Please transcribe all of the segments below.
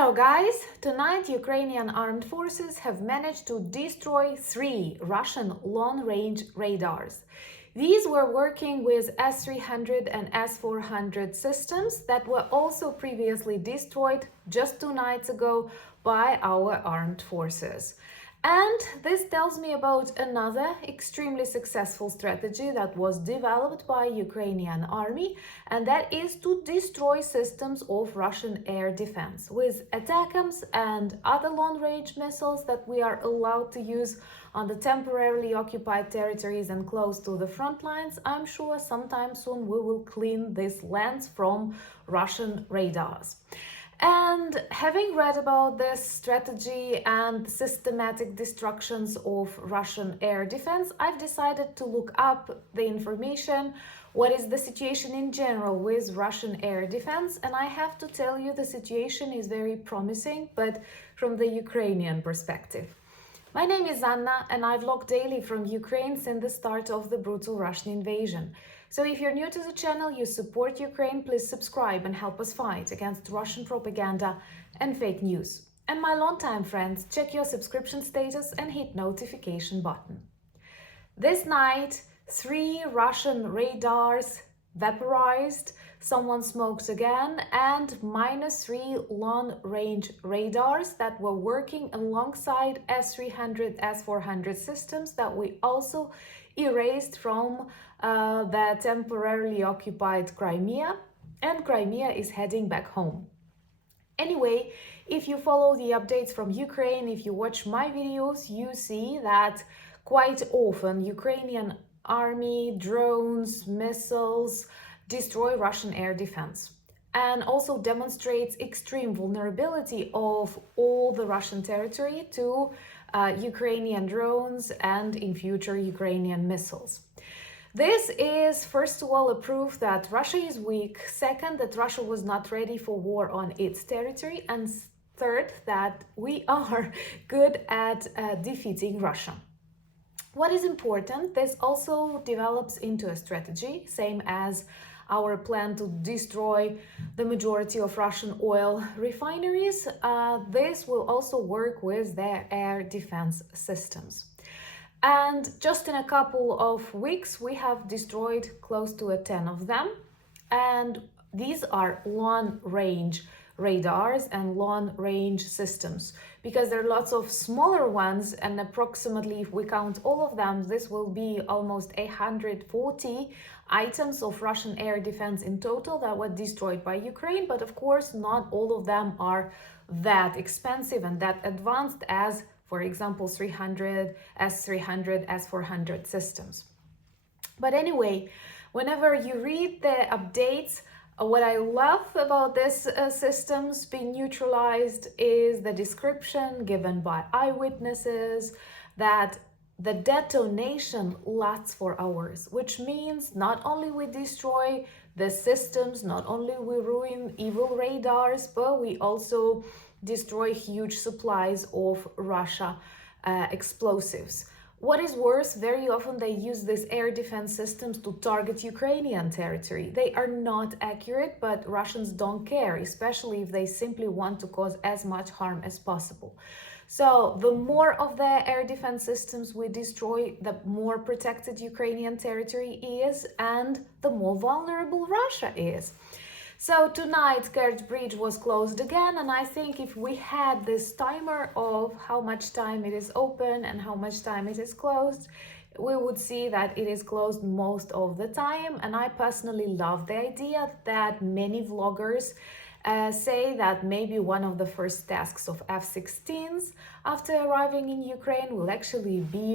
Hello guys! Tonight Ukrainian armed forces have managed to destroy 3 Russian long-range radars. These were working with S-300 and S-400 systems that were also previously destroyed just 2 nights ago by our armed forces. And this tells me about another extremely successful strategy that was developed by Ukrainian army, and that is to destroy systems of Russian air defense. With ATACMS and other long-range missiles that we are allowed to use on the temporarily occupied territories and close to the front lines, I'm sure sometime soon we will clean these lands from Russian radars. And having read about this strategy and systematic destructions of Russian air defense, I've decided to look up the information, what is the situation in general with Russian air defense, and I have to tell you the situation is very promising, but from the Ukrainian perspective. My name is Anna and I vlog daily from Ukraine since the start of the brutal Russian invasion. So if you're new to the channel, you support Ukraine, please subscribe and help us fight against Russian propaganda and fake news. And my longtime friends, check your subscription status and hit notification button. This night, 3 Russian radars vaporized, someone smoked again, and -3 long-range radars that were working alongside S-300, S-400 systems that we also erased from the temporarily occupied Crimea, and Crimea is heading back home. Anyway, if you follow the updates from Ukraine, if you watch my videos, you see that quite often Ukrainian army, drones, missiles destroy Russian air defense, and also demonstrates extreme vulnerability of all the Russian territory to Ukrainian drones and in future Ukrainian missiles. This is, first of all, a proof that Russia is weak, second, that Russia was not ready for war on its territory, and third, that we are good at defeating Russia. What is important, this also develops into a strategy, same as our plan to destroy the majority of Russian oil refineries. This will also work with their air defense systems. And just in a couple of weeks, we have destroyed close to 10 of them. And these are long-range radars and long-range systems, because there are lots of smaller ones, and approximately, if we count all of them, this will be almost 140 items of Russian air defense in total that were destroyed by Ukraine. But of course, not all of them are that expensive and that advanced as, for example, S-300, S-400 systems. But anyway, whenever you read the updates, what I love about these systems being neutralized is the description given by eyewitnesses that the detonation lasts for hours, which means not only we destroy the systems, not only we ruin evil radars, but we also destroy huge supplies of Russia explosives. What is worse, very often they use these air defense systems to target Ukrainian territory. They are not accurate, but Russians don't care, especially if they simply want to cause as much harm as possible. So the more of the air defense systems we destroy, the more protected Ukrainian territory is and the more vulnerable Russia is. So tonight, Kerch Bridge was closed again, and I think if we had this timer of how much time it is open and how much time it is closed, we would see that it is closed most of the time. And I personally love the idea that many vloggers say that maybe one of the first tasks of F-16s after arriving in Ukraine will actually be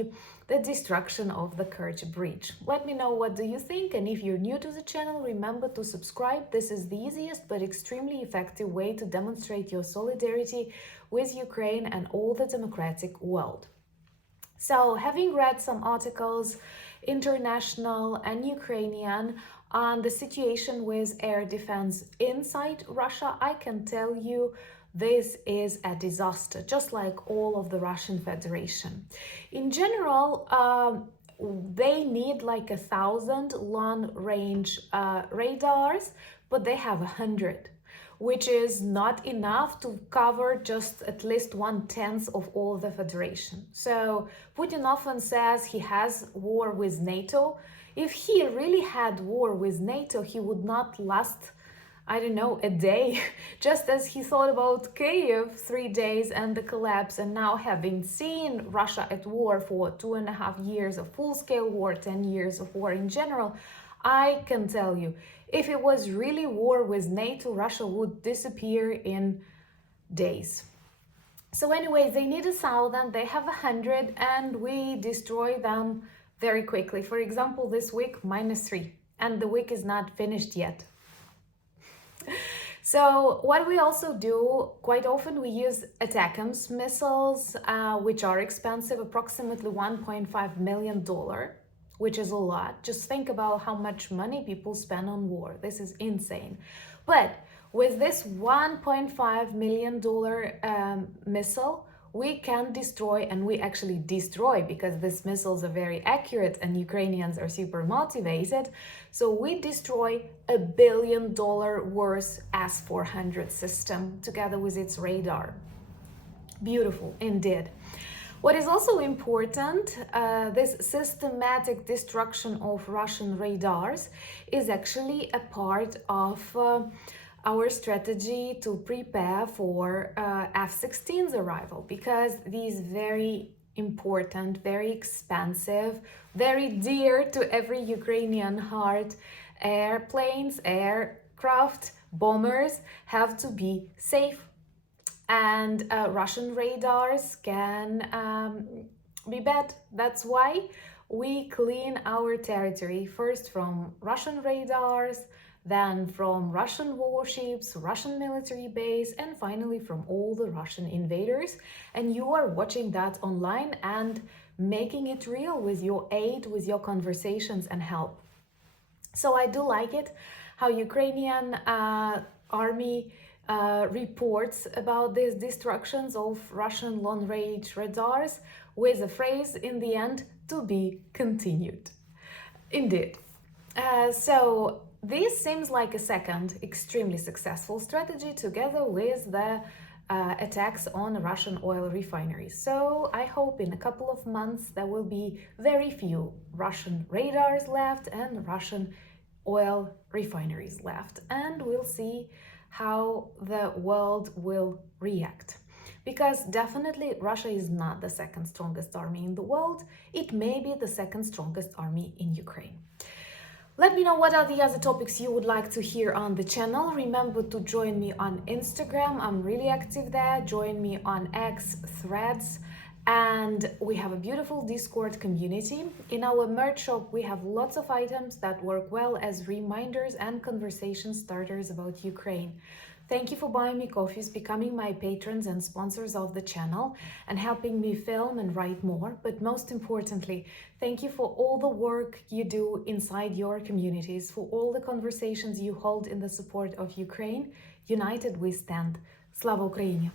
the destruction of the Kerch Bridge. Let me know, what do you think? And if you're new to the channel, remember to subscribe. This is the easiest but extremely effective way to demonstrate your solidarity with Ukraine and all the democratic world. So, having read some articles, international and Ukrainian, on the situation with air defense inside Russia, I can tell you this is a disaster, just like all of the Russian Federation. In general, they need like 1,000 long-range radars, but they have 100. which is not enough to cover just at least 1/10 of all the federation. So Putin often says he has war with NATO. If he really had war with NATO, he would not last, I don't know, a day, just as he thought about Kiev 3 days and the collapse. And now, having seen Russia at war for 2.5 years of full-scale war, 10 years of war in general, I can tell you, if it was really war with NATO, Russia would disappear in days. So anyway, they need 1,000, they have 100, and we destroy them very quickly. For example, this week, -3, and the week is not finished yet. So what we also do, quite often we use ATACMS missiles, which are expensive, approximately $1.5 million, which is a lot. Just think about how much money people spend on war. This is insane. But with this $1.5 million missile, we can destroy, and we actually destroy, because these missiles are very accurate and Ukrainians are super motivated. So we destroy $1 billion worth S-400 system together with its radar. Beautiful indeed. What is also important, this systematic destruction of Russian radars is actually a part of our strategy to prepare for F-16's arrival, because these very important, very expensive, very dear to every Ukrainian heart airplanes, aircraft, bombers have to be safe. And Russian radars can be bad. That's why we clean our territory first from Russian radars, then from Russian warships, Russian military base, and finally from all the Russian invaders. And you are watching that online and making it real with your aid, with your conversations and help. So I do like it how Ukrainian army reports about these destructions of Russian long-range radars with a phrase in the end, to be continued. Indeed. So this seems like a second extremely successful strategy together with the attacks on Russian oil refineries. So I hope in a couple of months there will be very few Russian radars left and Russian oil refineries left, and we'll see how the world will react. Because definitely Russia is not the second strongest army in the world. It may be the second strongest army in Ukraine. Let me know what are the other topics you would like to hear on the channel. Remember to join me on Instagram. I'm really active there. Join me on X, Threads. And we have a beautiful Discord community. In our merch shop, we have lots of items that work well as reminders and conversation starters about Ukraine. Thank you for buying me coffees, becoming my patrons and sponsors of the channel, and helping me film and write more. But most importantly, thank you for all the work you do inside your communities, for all the conversations you hold in the support of Ukraine. United we stand. Slava Ukraini!